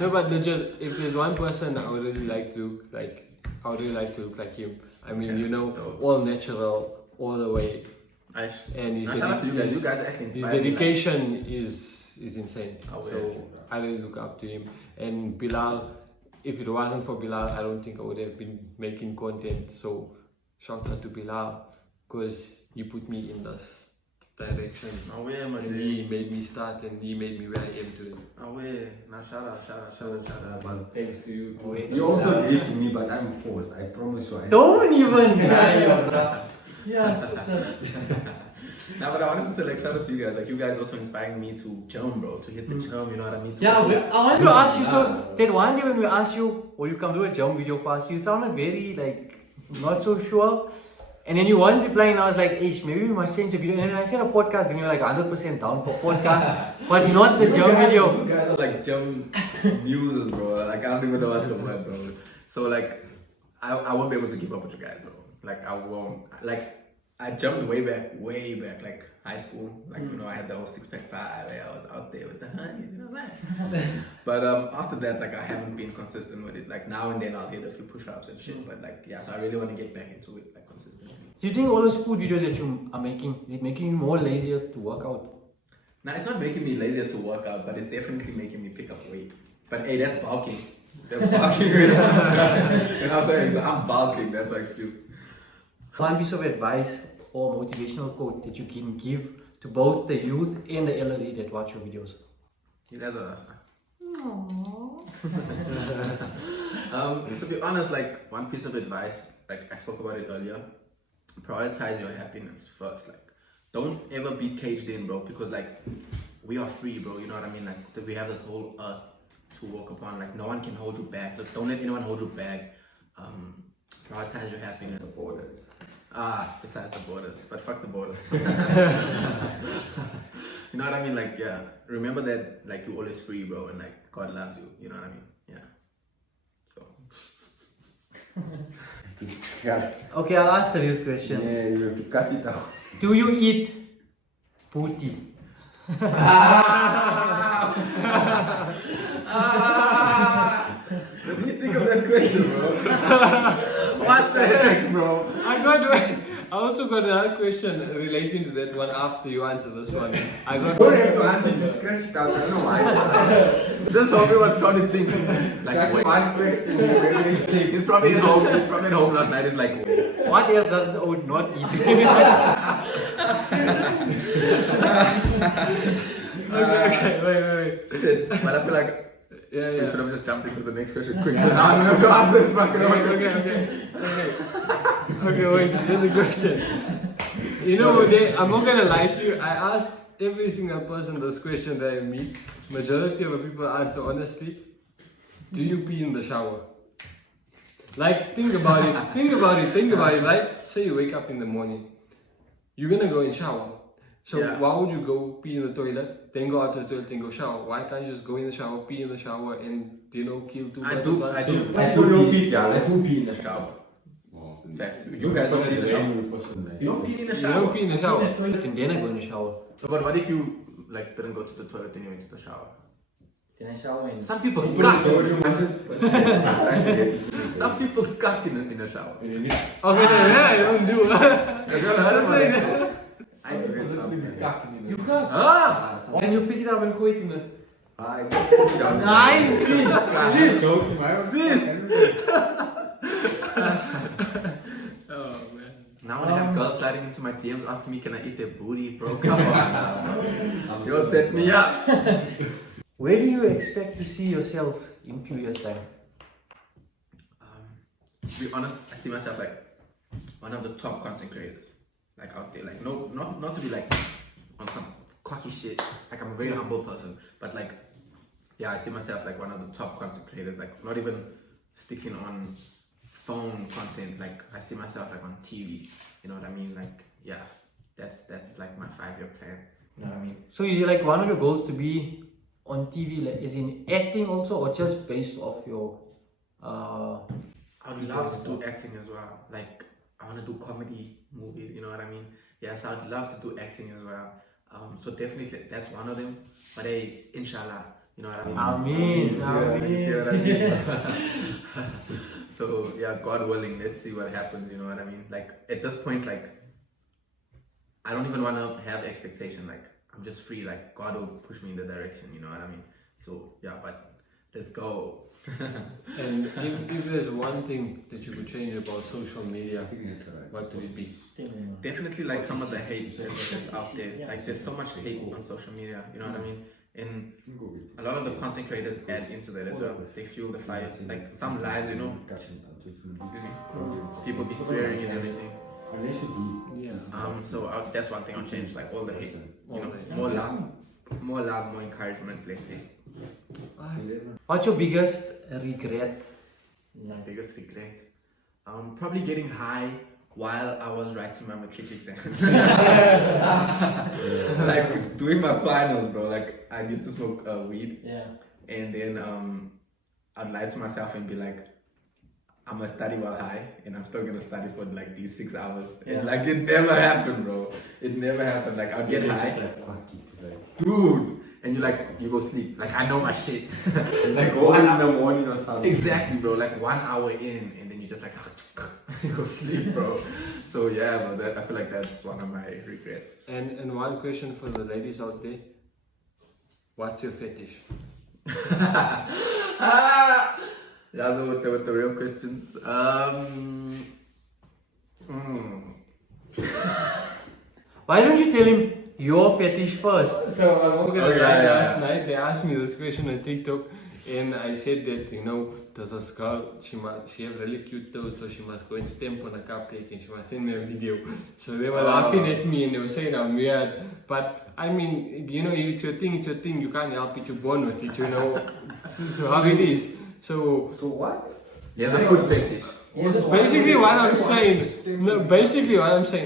No, but legit. If there's one person I would really like to look like him. I mean, you know, all natural, all the way. Nice. And his Shout out to you guys. You guys are actually his inspiring me, like- dedication is insane. Oh, So yeah. I really look up to him. And Bilal, if it wasn't for Bilal, I don't think I would have been making content. So shout out to Bilal, because he put me in this direction. Away, my And he made me start and he made me where I am today. Away. Now shout out. But thanks to you. You also did it to me, but I'm forced. I promise you. Don't even lie, yes. Now, but I wanted to say, like, shout out to you guys. Like, you guys also inspiring me to jump, bro. To hit the jump, you know what I mean? To Yeah, also- I wanted to ask you, so that one day when we asked you, will you come do a jump video for us, you sounded very, like, not so sure. And then you weren't replying, and I was like, Ish, maybe we must change the video. And then I said a podcast, and you're like 100% down for podcast, but not the jump video. You guys are like jump muses, bro. Like, I don't even know what's the word, bro. So, like, I won't be able to keep up with you guys, bro. Like, I won't. Like, I jumped way back, like high school. Like, you know, I had the whole 6-pack vibe. I was out there with the honeys, you know what I'm saying? But after that, like, I haven't been consistent with it. Like, now and then I'll hit a few push-ups and shit. But, like, yeah, so I really want to get back into it, like, consistently. Do you think all those food videos that you are making, is it making you more lazier to work out? Now, it's not making me lazier to work out, but it's definitely making me pick up weight. But hey, that's bulking. That's bulking, you know what I'm saying? So I'm bulking, that's my excuse. One piece of advice or motivational quote that you can give to both the youth and the elderly that watch your videos? You guys are awesome. To be honest, like, one piece of advice, like I spoke about it earlier, prioritize your happiness first. Like, don't ever be caged in, bro, because, like, we are free, bro, you know what I mean? Like, we have this whole earth to walk upon. Like, no one can hold you back. Like, don't let anyone hold you back. Prioritize your happiness. The borders. Besides the borders, but fuck the borders. You know what I mean? Like, yeah, remember that, like, you're always free, bro, and, like, God loves you. You know what I mean? Yeah. So. Yeah. Okay, I'll ask this question. Yeah, you have to cut it out. Do you eat booty? Let me think of that question, bro. What the heck, bro? I also got another question relating to that one after you answer this one. I got You don't have to answer, you scratch it out. I don't know why. This hobby was probably thinking, like, That's wait. one question. You really think. He's probably at home. He's probably at home last night. He's like, wait. What else does this old not eat? okay, wait. Shit. But I feel like Yeah, we yeah. should have just jumped into the next question quick. So now I'm going to answer this fucking Okay, wait, here's the question. You know, I'm not gonna lie to you, I asked every single person this question that I meet. Majority of the people answer honestly. Do you pee in the shower? Like, think about it. Like, say you wake up in the morning. You're gonna go and shower. So Yeah. why would you go pee in the toilet, then go out to the toilet and go shower? Why can't you just go in the shower, pee in the shower, and, you know, kill two birds with one stone? I do your feet, yeah. I Like, do pee in the shower. oh, Facts. you guys don't pee in the shower. You don't pee in the You shower. don't pee in the shower. Toilet and then I go in the shower. But what if you, like, didn't go to the toilet and you went to the shower? Then I shower and... Some people Don't cuck. do your answers. Some people cuck in the shower. Okay, yeah, I don't do. Have you ever heard about that shit? I forget something. You can't. Ah! And you pick it up and quit in the... I just put it on. Oh man. Now when I have girls sliding into my DMs asking me, can I eat their booty, bro? Come on now. You'll set me up. Where do you expect to see yourself in a few years' time? To be honest, I see myself like one of the top content creators, like out there. Like, no, not to be like on some cocky shit. Like, I'm a very humble person, but like, yeah, I see myself like one of the top content creators. Like, not even sticking on phone content. Like, I see myself like on TV. You know what I mean? Like, yeah, that's like my 5-year plan. You know what I mean? So is it like one of your goals to be on TV, like, is in acting also, or just based off your... I would love to do acting as well. Like, I want to do comedy movies, you know what I mean? Yes, I would love to do acting as well. So definitely that's one of them. But hey, inshallah, you know what I mean? Amen. You see what I mean? So yeah, God willing, let's see what happens, you know what I mean? Like, at this point, like, I don't even want to have expectation. Like, I'm just free. Like, God will push me in the direction, you know what I mean? So yeah, but Let's go. And if there's one thing that you could change about social media, what would it be? Definitely like some of the hate that's out there. Like there's so much hate on social media, you know what I mean? And a lot of the content creators add into that as well. They fuel the fire. Like some lives, you know, people be swearing and everything. Yeah. So that's one thing I'll change. Like all the hate, you know, more love, more encouragement. Let's say. What's your biggest regret? My biggest regret, probably getting high while I was writing my matric exams. Like doing my finals, bro. Like I used to smoke weed. Yeah. And then I'd lie to myself and be like, I'm gonna study while high, and I'm still gonna study for like these 6 hours. Yeah. And like it never happened, bro. It never happened. Like I'll get high, Like, fuck it. Like, dude, and you go sleep. Like I know my shit. like go in the morning or something. Exactly, bro. Like 1 hour in, and then you just like you go sleep, bro. So yeah, bro. I feel like that's one of my regrets. And one question for the ladies out there: what's your fetish? That's with the real questions. Why don't you tell him your fetish first? So I woke up Oh, yeah. last night. They asked me this question on TikTok, and I said that there's this girl. She have really cute toes, so she must go and stamp on a cupcake, and she must send me a video. So they were laughing at me, and they were saying I'm weird. But I mean, if it's your thing, it's your thing. You can't help it. You're born with it. It's how it is. So what? There's a food fetish. basically what I'm saying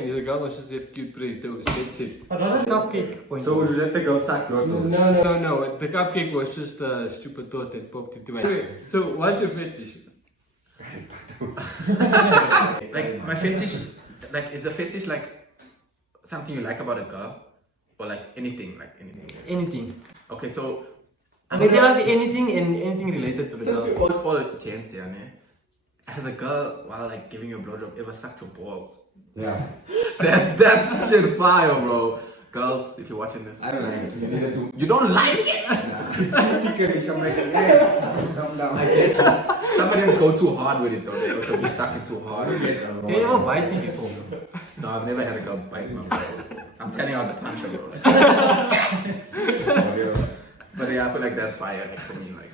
is the girl must just have cute pretty toes. That's it. But what is cupcake? So you let the girl suck your toes? No. The cupcake was just a stupid thought that popped into my head. So what's your fetish? Like my fetish, like is a fetish like something you like about a girl, or like anything, Anything. Okay, so And they tell us anything and anything related to the since girl. we all gents here, ne? Has a girl while like giving you a blowjob ever sucked your balls? Yeah. That's shit fire, bro. Girls, if you're watching this, I don't like it. You neither do. you don't like it. I'm like, yeah, calm down. I get you. Some of them go too hard with it though. They also be sucking too hard. They never bite you before. No, I've never had a girl bite my balls. I'm telling you out the puncher, bro. But yeah, I feel like that's fire like, for me. Like,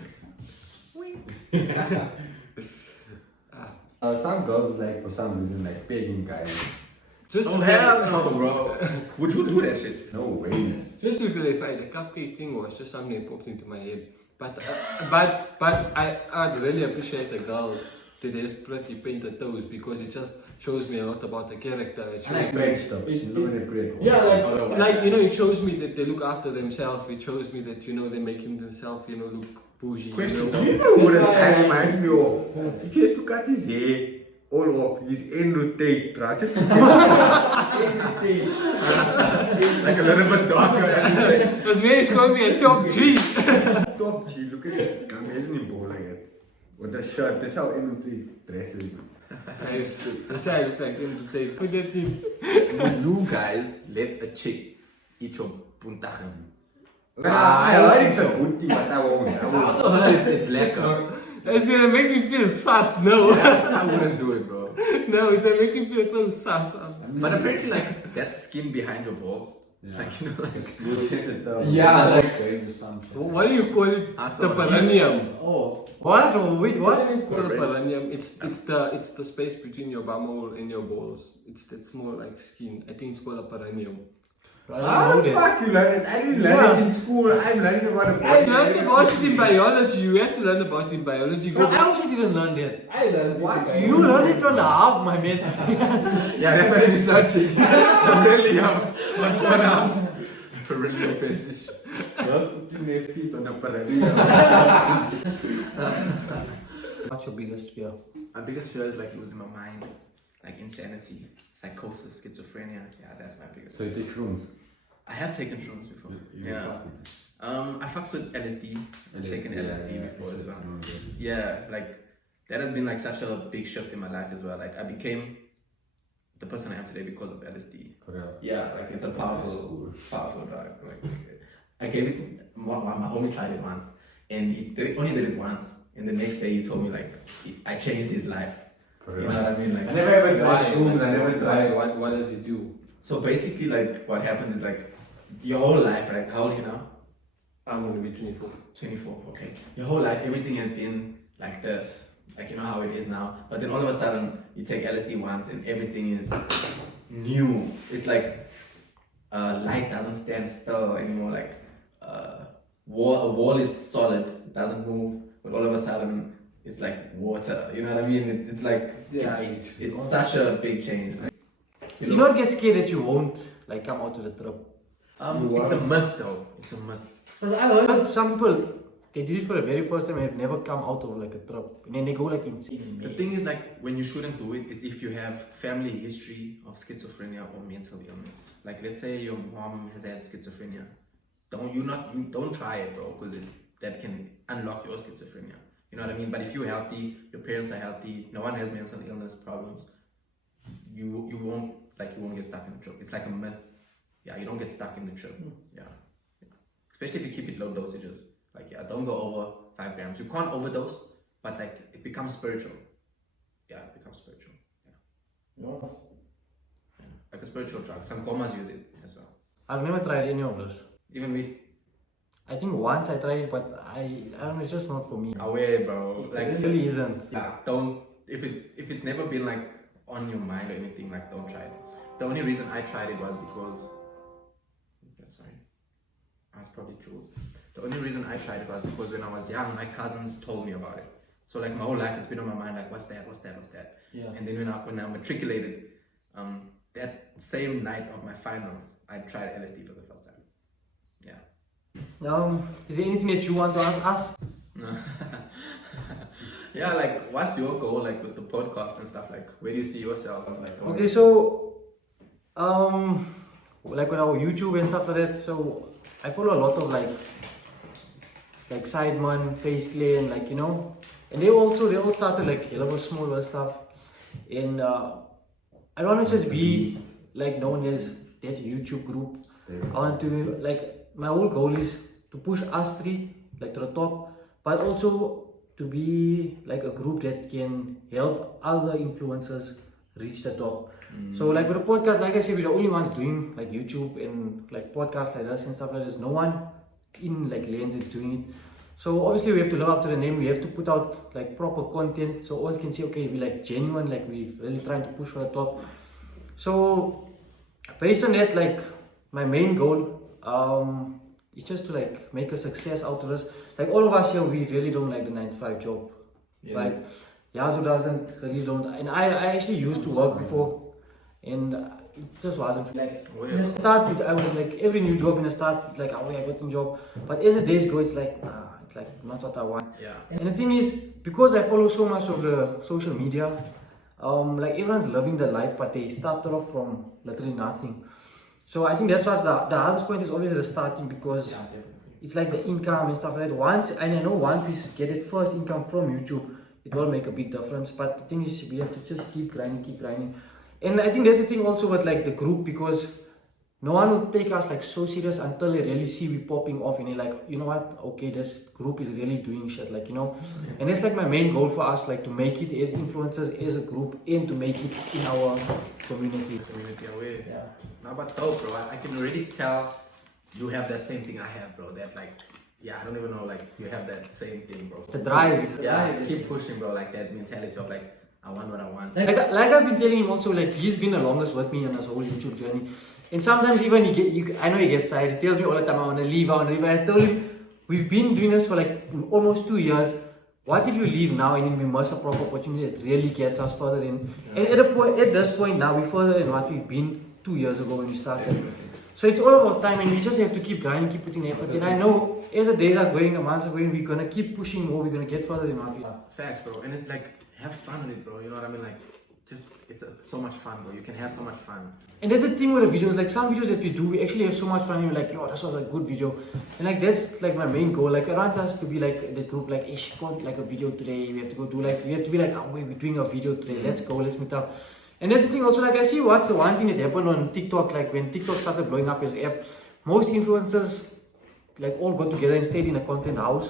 Some girls like for some reason like pegging guys. Just oh to hell clarify- no, bro. Would you do that shit? No ways. Just to clarify, the cupcake thing was just something that popped into my head. But I'd really appreciate a girl that has pretty painted toes because it just shows me a lot about the character. It shows me- French stops. You know when they put it. Yeah, like it shows me that they look after themselves. It shows me that they're making themselves look bougie. Question. You know what that reminds me of? If he has to cut his hair all off, his end will take, right? Just Like a little bit darker. That's very going to be a top G. Top G, look at it. Imagine him ball like that. With a shirt, that's how end dresses. That's how I look like him today. Put that in. Would you guys let a chick eat your puntachem? I heard it's a good thing, but I won't. I also heard it's lekker. It's gonna make me feel sus, no. I wouldn't do it, bro. No, it's gonna make me feel so sus. But apparently, like, that skin behind your balls, like, Yeah, like What do you call it? Ask The the perineum. Oh. What? Oh, wait, what? Isn't it called a perineum? It's the space between your bumhole and your balls. It's more like skin. I think it's called a perineum. How the fuck you learn it? I didn't learn it in school. I'm learning about the I body. learned about it in biology. You have to learn about it in biology. No, I also didn't learn that. I learned What? You learned it on the half, my man. Yeah, that's why I'm searching. I'm really one for now. For really fetish. Girls putting their feet on the perineum. What's your biggest fear? My biggest fear is like losing my mind, like insanity, psychosis, schizophrenia. Yeah, that's my biggest. So you take shrooms? I have taken shrooms before. You Yeah. fuck with it. I fucked with LSD. I've taken LSD before as well. Okay. Yeah, like that has been like such a big shift in my life as well. Like I became the person I am today because of LSD. Correct. Yeah, like it's a powerful drug. Like I gave it. My homie tried it once, and he only did it once. And the next day he told me like I changed his life. You know what I mean? Like I never ever tried shrooms, I never tried. What does it do? so basically like what happens is like your whole life, right? How old are you now? I'm gonna be 24. 24. Okay. Your whole life everything has been like this. Like you know how it is now. But then all of a sudden you take LSD once and everything is new. It's like light doesn't stand still anymore. Like a wall is solid, it doesn't move. But all of a sudden it's like water. You know what I mean? It's like it's such a big change. Do you not get scared that you won't like come out of the trip? It's a myth though. It's a myth. Because I heard some people, they did it for the very first time and have never come out of like a trip. And then they go like insane. The thing is like when you shouldn't do it is if you have family history of schizophrenia or mental illness. Like let's say your mom has had schizophrenia. Don't try it, bro, because that can unlock your schizophrenia. You know what I mean? But if you're healthy, your parents are healthy, no one has mental illness problems, you won't get stuck in the trip. It's like a myth. Yeah, you don't get stuck in the trip. Yeah. Especially if you keep it low dosages. Like don't go over 5 grams. You can't overdose, but like it becomes spiritual. Yeah, it becomes spiritual. Yeah. Like a spiritual drug. Some comas use it as well. I've never tried any of this. Even we. I think once I tried it, but I don't know, it's just not for me. Away, bro. Like It really isn't. yeah, don't if it's never been like on your mind or anything, like don't try it. The only reason I tried it was because sorry, I was probably Jules. The only reason I tried it was because when I was young, my cousins told me about it. So like my whole life, it's been on my mind, like what's that? Yeah. And then when I matriculated, that same night of my finals, I tried LSD for the first time. Yeah. Is there anything that you want to ask us? Yeah, like what's your goal like with the podcast and stuff? Like where do you see yourself? Like, Okay, so like with our YouTube and stuff like that, so I follow a lot of like Sideman, Face Clan, like you know, and they all started like a little smaller stuff, and I don't want to just be like known as that YouTube group. I want to like my whole goal is to push us three like to the top, but also to be like a group that can help other influencers reach the top. So like with the podcast, like I said, we're the only ones doing like YouTube and like podcasts like this and stuff like this. No one in like Lens is doing it. So obviously we have to live up to the name. We have to put out like proper content so all can see, okay, we like genuine, like we really trying to push for the top. So based on that, like my main goal is just to like make a success out of this. Like all of us here, we really don't like the 9-to-5 job, right? Yazu doesn't, really don't. And I actually used to work before, and it just wasn't like in the start. I was like every new job in the start, it's like oh yeah, I got a job. But as the days go, it's like it's like not what I want. Yeah. And the thing is, because I follow so much of the social media, like everyone's living their life, but they started off from literally nothing. So I think that's what's the hardest point is always the starting, because it's like the income and stuff like that. Once I know once we get that first income from YouTube, it will make a big difference. But the thing is, we have to just keep grinding. And I think that's the thing also with like the group, because no one will take us like so serious until they really see we popping off and they're like, you know what, okay, this group is really doing shit, like, you know. And that's like my main goal for us, like to make it as influencers, as a group, and to make it in our community. Away. Yeah. No, but dope, bro. I can already tell you have that same thing I have, bro. That like, yeah, I don't even know, like you have that same thing, bro. The drive. Yeah, keep pushing, bro. Like that mentality of like, I want what I want. Like I've been telling him also, like he's been the longest with me on this whole YouTube journey. And sometimes even I know he gets tired. He tells me all the time, I want to leave. And I told him, we've been doing this for like almost 2 years. What if you leave now and then we miss a proper opportunity that really gets us further in? And at this point now, we're further than what we've been 2 years ago when we started. So it's all about time, and we just have to keep grinding, keep putting effort. And I know as the days are going, the months are going, we're going to keep pushing more, we're going to get further than what we are. Facts, bro. And it's like, have fun with it, bro. You know what I mean? Like, just, it's so much fun, bro. You can have so much fun. And there's a thing with the videos, like some videos that we do, we actually have so much fun, and we're like, yo, this was a good video. And like, that's like my main goal. Like, I want us to be like the group, like, hey, she got like a video today, we have to go do like, we have to be like, oh, wait, we're doing a video today, let's go, let's meet up. And that's the thing also, like, I see what's the one thing that happened on TikTok, like when TikTok started blowing up as an app, most influencers like all got together and stayed in a content house.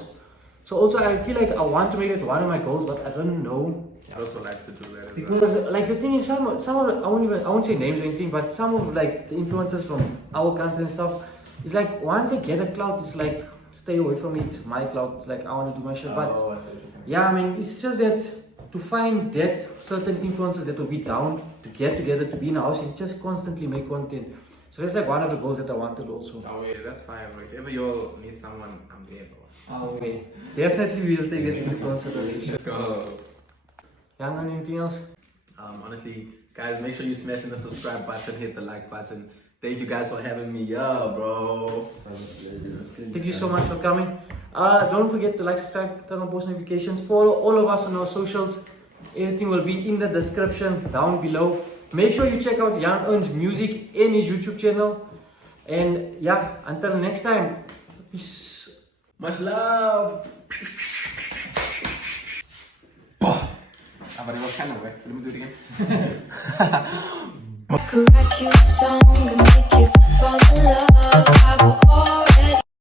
So also I feel like I want to make it one of my goals, but I don't know. I also like to do that as well. Because like the thing is, some of I won't say names or anything, but some of like the influencers from our country and stuff, it's like once they get a clout, it's like stay away from me. It's my clout. It's like I want to do my shit. But Oh, I see what you're saying. yeah, I mean, it's just that to find that certain influencers that will be down to get together to be in a house and just constantly make content. So that's like one of the goals that I wanted also. Oh yeah, that's fine. Like, if you all need someone, I'm there, bro. Oh, okay. Definitely we'll take it into consideration. Let's go. Yeah, anything else? Honestly, guys, make sure you smash the subscribe button, hit the like button. Thank you guys for having me, bro. Thank you so much for coming. Don't forget to like, subscribe, turn on post notifications. Follow all of us on our socials. Everything will be in the description down below. Make sure you check out Jan Earn's music and his YouTube channel. And yeah, until next time, peace. Much love. But it was kind of wet. Let me do it again. Could write you a song and make you fall in love. I will